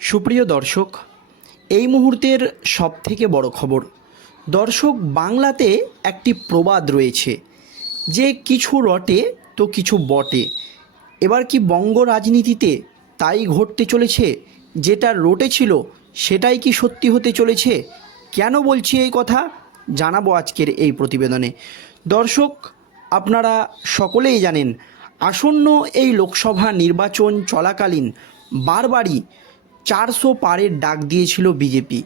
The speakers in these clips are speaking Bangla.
সুপ্রিয় দর্শক, এই মুহূর্তের সবথেকে বড় খবর, দর্শক, বাংলাতে একটি প্রবাদ রয়েছে যে কিছু রটে তো কিছু বটে। এবার কি বঙ্গ রাজনীতিতে তাই ঘটতে চলেছে, যেটা রটেছিল সেটাই কি সত্যি হতে চলেছে, কেন বলছি এই কথা জানাব আজকের এই প্রতিবেদনে। দর্শক, আপনারা সকলেই জানেন, আসন্ন এই লোকসভা নির্বাচন চলাকালীন বারবারই চারশো পারের ডাক দিয়েছিল বিজেপি,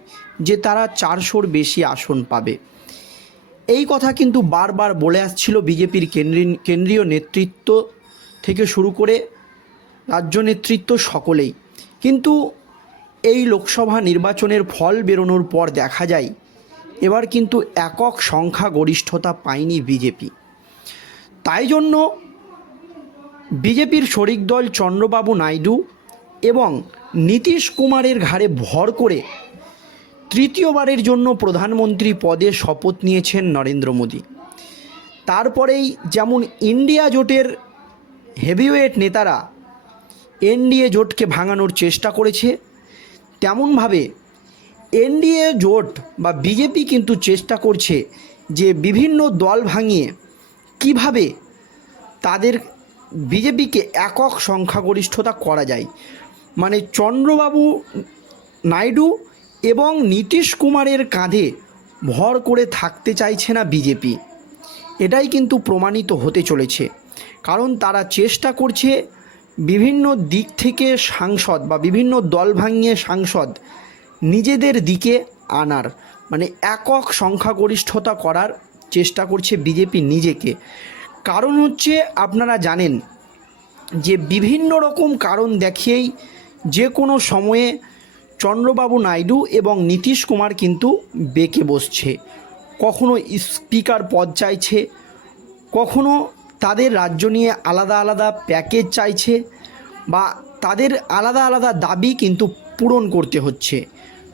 যে তারা চারশোর বেশি আসন পাবে। এই কথা কিন্তু বারবার বলে আসছিল বিজেপির কেন্দ্রীয় কেন্দ্রীয় নেতৃত্ব থেকে শুরু করে রাজ্য নেতৃত্ব সকলেই। কিন্তু এই লোকসভা নির্বাচনের ফল বেরোনোর পর দেখা যায়, এবার কিন্তু একক সংখ্যা গরিষ্ঠতা পায়নি বিজেপি। তাই জন্য বিজেপির শরিক দল চন্দ্রবাবু নাইডু এবং নীতিশ কুমারের ঘাড়ে ভর করে তৃতীয়বারের জন্য প্রধানমন্ত্রী পদে শপথ নিয়েছেন নরেন্দ্র মোদী। তারপরেই যেমন ইন্ডিয়া জোটের হেভিওয়েট নেতারা এনডিএ জোটকে ভাঙানোর চেষ্টা করেছে, তেমনভাবে এনডিএ জোট বা বিজেপি কিন্তু চেষ্টা করছে যে বিভিন্ন দল ভাঙিয়ে কীভাবে তাদের বিজেপিকে একক সংখ্যাগরিষ্ঠতা করা যায়। মানে চন্দ্রবাবু নাইডু এবং নীতিশ কুমারের কাঁধে ভর করে থাকতে চাইছে না বিজেপি। এটাই কিন্তু প্রমাণিত হতে চলেছে। কারণ তারা চেষ্টা করছে বিভিন্ন দিক থেকে সাংসদ বা বিভিন্ন দল ভাঙিয়ে সাংসদ নিজেদের দিকে আনার মানে একক সংখ্যাগরিষ্ঠতা করার চেষ্টা করছে বিজেপি নিজেকে। কারণ হচ্ছে আপনারা জানেন যে বিভিন্ন রকম কারণ দেখিয়েই যে কোনো সময়ে চন্দ্রবাবু নাইডু এবং নীতিশ কুমার কিন্তু বেঁকে বসছে। কখনো স্পিকার পদ চাইছে, কখনো তাদের রাজ্য নিয়ে আলাদা আলাদা প্যাকেজ চাইছে বা তাদের আলাদা আলাদা দাবি কিন্তু পূরণ করতে হচ্ছে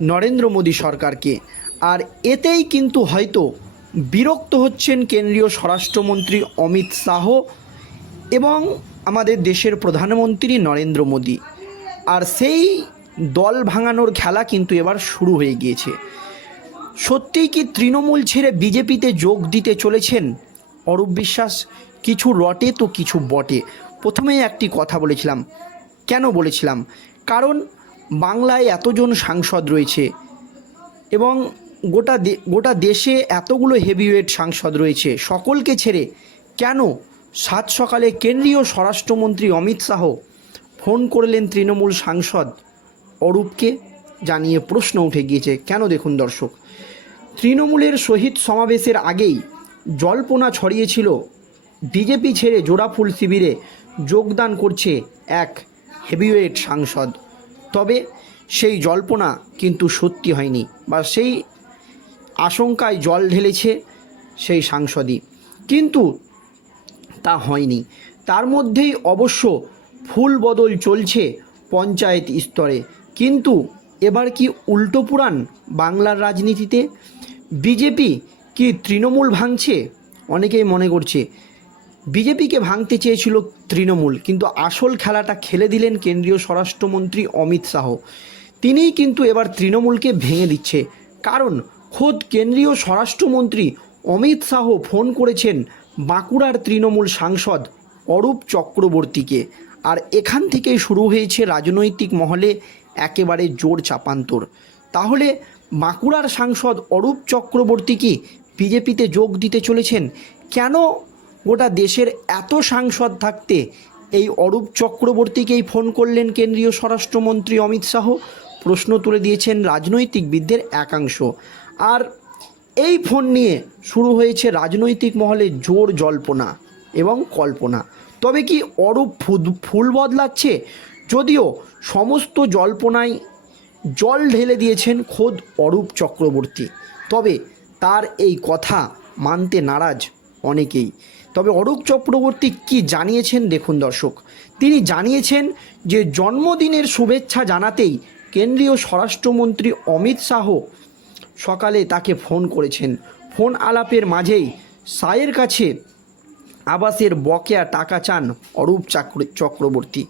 নরেন্দ্র মোদী সরকারকে। আর এতেই কিন্তু হয়তো বিরক্ত হচ্ছেন কেন্দ্রীয় স্বরাষ্ট্রমন্ত্রী অমিত শাহ এবং আমাদের দেশের প্রধানমন্ত্রী নরেন্দ্র মোদী। আর সেই দল ভাঙানোর খেলা কিন্তু এবার শুরু হয়ে গিয়েছে। সত্যিই কি তৃণমূল ছেড়ে বিজেপিতে যোগ দিতে চলেছেন? অরূপ বিশ্বাস, কিছু রটে তো কিছু বটে। প্রথমেই একটি কথা বলেছিলাম। কেন বলেছিলাম? কারণ বাংলায় এতজন সাংসদ রয়েছে এবং গোটা গোটা দেশে এতগুলো হেভিওয়েট সাংসদ রয়েছে। সকলকে ছেড়ে কেন? সাত সকালে কেন্দ্রীয় স্বরাষ্ট্রমন্ত্রী অমিত শাহ ফোন করলেন তৃণমূল সাংসদ অরূপকে, জানিয়ে প্রশ্ন উঠে গিয়েছে, কেন দেখুন দর্শক, তৃণমূলের শহীদ সমাবেশের আগেই জল্পনা ছড়িয়েছিল, বিজেপি ছেড়ে জোড়াফুল শিবিরে যোগদান করছে এক হেভিওয়েট সাংসদ। তবে সেই জল্পনা কিন্তু সত্যি হয়নি বা সেই আশঙ্কায় জল ঢেলেছে সেই সাংসদই। কিন্তু তা হয়নি। তার মধ্যেই অবশ্য ফুল বদল চলছে পঞ্চায়েত স্তরে। কিন্তু এবার কি উল্টো পুরাণ বাংলার রাজনীতিতে? বিজেপি কি তৃণমূল ভাঙছে? অনেকেই মনে করছে। বিজেপিকে ভাঙতে চেয়েছিল তৃণমূল, কিন্তু আসল খেলাটা খেলে দিলেন কেন্দ্রীয় স্বরাষ্ট্রমন্ত্রী অমিত শাহ। তিনিই কিন্তু এবার তৃণমূলকে ভেঙে দিচ্ছে। কারণ খোদ কেন্দ্রীয় স্বরাষ্ট্রমন্ত্রী অমিত শাহ ফোন করেছেন বাঁকুড়ার তৃণমূল সাংসদ অরূপ চক্রবর্তীকে। আর এখান থেকেই শুরু হয়েছে রাজনৈতিক মহলে একেবারে জোর চাপান্তর। তাহলে বাঁকুড়ার সাংসদ অরূপ চক্রবর্তী কি বিজেপিতে যোগ দিতে চলেছেন? কেন গোটা দেশের এত সাংসদ থাকতে এই অরূপ চক্রবর্তীকেই ফোন করলেন কেন্দ্রীয় স্বরাষ্ট্রমন্ত্রী অমিত শাহ? প্রশ্ন তুলে দিয়েছেন রাজনৈতিকবিদদের একাংশ। আর এই ফোন নিয়ে শুরু হয়েছে রাজনৈতিক মহলে জোর জল্পনা এবং কল্পনা। তবে কি অরূপ ফুল বদলাচ্ছে? যদিও সমস্ত জল্পনায় জল ঢেলে দিয়েছেন খোদ অরূপ চক্রবর্তী। তবে তার এই কথা মানতে নারাজ অনেকেই। তবে অরূপ চক্রবর্তী কি জানিয়েছেন দেখুন দর্শক। তিনি জানিয়েছেন যে জন্মদিনের শুভেচ্ছা জানাতেই কেন্দ্রীয় স্বরাষ্ট্রমন্ত্রী অমিত শাহ সকালে তাকে ফোন করেছেন। ফোন আলাপের মাঝেই সায়ের কাছে আবাসের বকেয়া টাকা চান অরূপ চাক্র- চক্রবর্তী।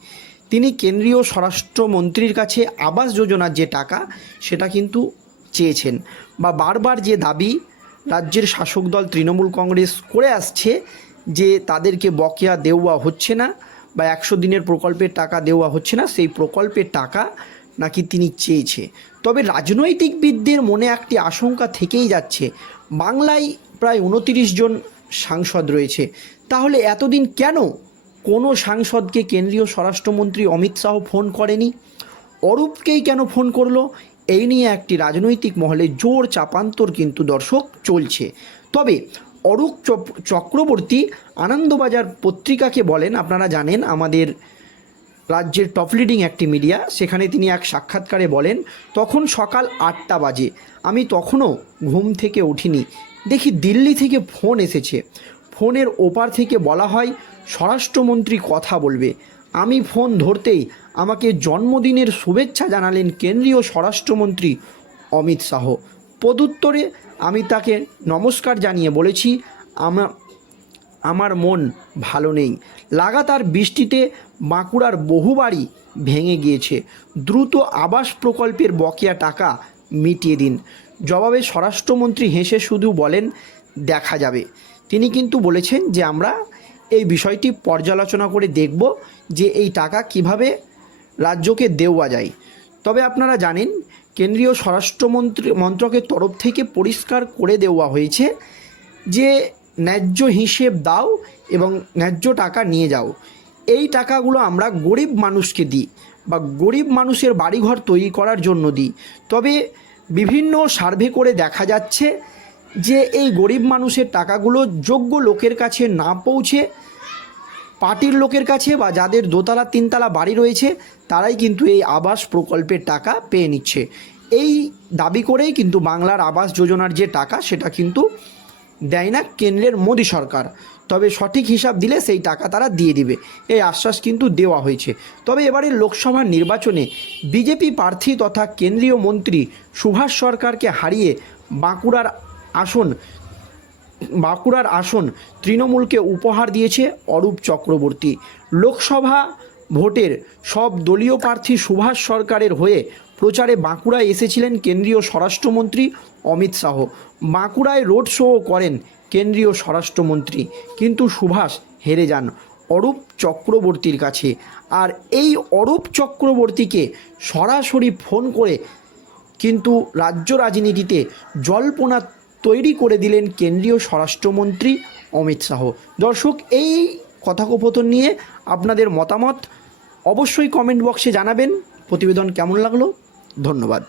তিনি কেন্দ্রীয় স্বরাষ্ট্রমন্ত্রীর কাছে আবাস যোজনার যে টাকা, সেটা কিন্তু চেয়েছেন বা বারবার যে দাবি রাজ্যের শাসক দল তৃণমূল কংগ্রেস করে আসছে যে তাদেরকে বকেয়া দেওয়া হচ্ছে না বা একশো দিনের প্রকল্পের টাকা দেওয়া হচ্ছে না, সেই প্রকল্পের টাকা নাকি তিনি চেয়েছে। তবে রাজনৈতিকবিদদের মনে একটি আশঙ্কা থেকেই যাচ্ছে। বাংলায় প্রায় উনতিরিশ জন সাংসদ রয়েছে। তাহলে এতদিন কেন কোনো সাংসদকে কেন্দ্রীয় স্বরাষ্ট্রমন্ত্রী অমিত শাহ ফোন করেনি? অরূপকেই কেন ফোন করল? এই নিয়ে একটি রাজনৈতিক মহলে জোর চাপান্তর কিন্তু দর্শক চলছে। তবে অরূপ চক্রবর্তী আনন্দবাজার পত্রিকাকে বলেন, আপনারা জানেন আমাদের রাজ্যের টপ লিডিং একটি মিডিয়া সেখানে তিনি এক সাক্ষাৎকারে বলেন, তখন সকাল আটটা বাজে। আমি তখনও ঘুম থেকে উঠিনি। দেখি দিল্লি থেকে ফোন এসেছে। ফোনের ওপার থেকে বলা হয়, স্বরাষ্ট্রমন্ত্রী কথা বলবে। আমি ফোন ধরতেই আমাকে জন্মদিনের শুভেচ্ছা জানালেন কেন্দ্রীয় স্বরাষ্ট্রমন্ত্রী অমিত শাহ। প্রদুত্তরে আমি তাকে নমস্কার জানিয়ে বলেছি আমার আমার মন ভালো নেই। লাগাতার বৃষ্টিতে বাঁকুড়ার বহু বাড়ি ভেঙে গিয়েছে। দ্রুত আবাস প্রকল্পের বকেয়া টাকা মিটিয়ে দিন। জবাবে স্বরাষ্ট্রমন্ত্রী হেসে শুধু বলেন, দেখা যাবে। তিনি কিন্তু বলেছেন যে, আমরা এই বিষয়টি পর্যালোচনা করে দেখব যে এই টাকা কীভাবে রাজ্যকে দেওয়া যায়। তবে আপনারা জানেন, কেন্দ্রীয় স্বরাষ্ট্রমন্ত্রী, মন্ত্রকের তরফ থেকে পরিষ্কার করে দেওয়া হয়েছে যে, ন্যায্য হিসেব দাও এবং ন্যায্য টাকা নিয়ে যাও। এই টাকাগুলো আমরা গরিব মানুষকে দিই বা গরিব মানুষের বাড়িঘর তৈরি করার জন্য দিই। তবে বিভিন্ন সার্ভে করে দেখা যাচ্ছে যে এই গরিব মানুষের টাকাগুলো যোগ্য লোকের কাছে না পৌঁছে পার্টির লোকের কাছে বা যাদের দোতলা, তিনতলা বাড়ি রয়েছে, তারাই কিন্তু এই আবাস প্রকল্পের টাকা পেয়ে নিচ্ছে। এই দাবি করেই কিন্তু বাংলার আবাস যোজনার যে টাকা, সেটা কিন্তু দেয় না কেন্দ্রের মোদী সরকার। তবে সঠিক হিসাব দিলে সেই টাকা তারা দিয়ে দিবে। এই আশ্বাস কিন্তু দেওয়া হয়েছে। তবে এবারে লোকসভা নির্বাচনে বিজেপি প্রার্থী তথা কেন্দ্রীয় মন্ত্রী সুভাষ সরকারকে হারিয়ে বাঁকুড়ার আসন বাঁকুড়ার আসন তৃণমূলকে উপহার দিয়েছে অরূপ চক্রবর্তী। লোকসভা ভোটের সব দলীয় প্রার্থী সুভাষ সরকারের হয়ে প্রচারে বাঁকুড়ায় এসেছিলেন কেন্দ্রীয় স্বরাষ্ট্রমন্ত্রী অমিত শাহ। বাঁকুড়ায় রোড শোও করেন কেন্দ্রীয় স্বরাষ্ট্রমন্ত্রী। কিন্তু সুভাষ হেরে যান অরূপ চক্রবর্তীর কাছে। আর এই অরূপ চক্রবর্তীকে সরাসরি ফোন করে কিন্তু রাজ্য রাজনীতিতে জল্পনা তৈরি করে দিলেন কেন্দ্রীয় স্বরাষ্ট্রমন্ত্রী অমিত শাহ। দর্শক, এই কথোপকথন নিয়ে আপনাদের মতামত অবশ্যই কমেন্ট বক্সে জানাবেন। প্রতিবেদন কেমন লাগল? ধন্যবাদ।